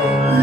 Yeah.